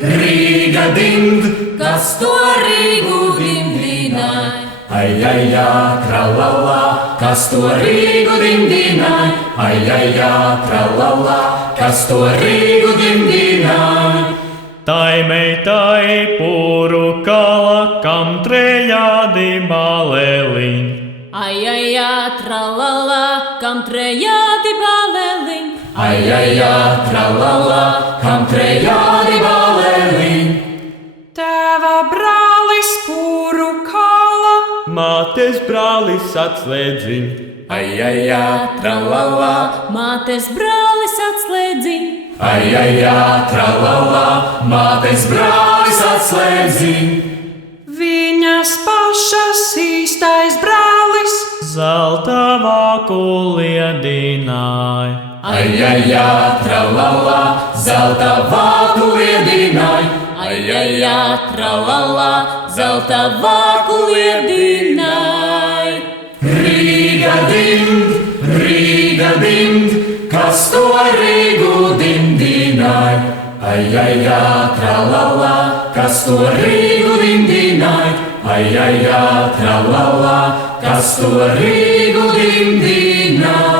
Rīga dimd, kas to Rīgu dimdināja. Ai, tralala, kas to Rīgu dimdināja. Ai, tralala, kas to Rīgu dimdināja. Tai meitai puru kala, kam trejādi baleliņ. Ai, tralala, kam trejādi baleliņ. Ai, tralala, kam trejādi baleliņ. Tēva brālis puru kala, Mātes brālis atslēdziņ. Ai, tralala, Mātes brālis atslēdziņ. ai, tralala, mātes brālis atslēdziņ. viņas pašas īstais brālis. Zelta vāku liedināja. Ai, tralala, zelta vāku liedināja. Ai, tralala, zelta vāku liedināja. Rīga dimd, kas to Rīgu dimdināja. Ai, tralala, kas to Rīgu dimdināja. Ai, tralala, kas to Rīgu dimdināja.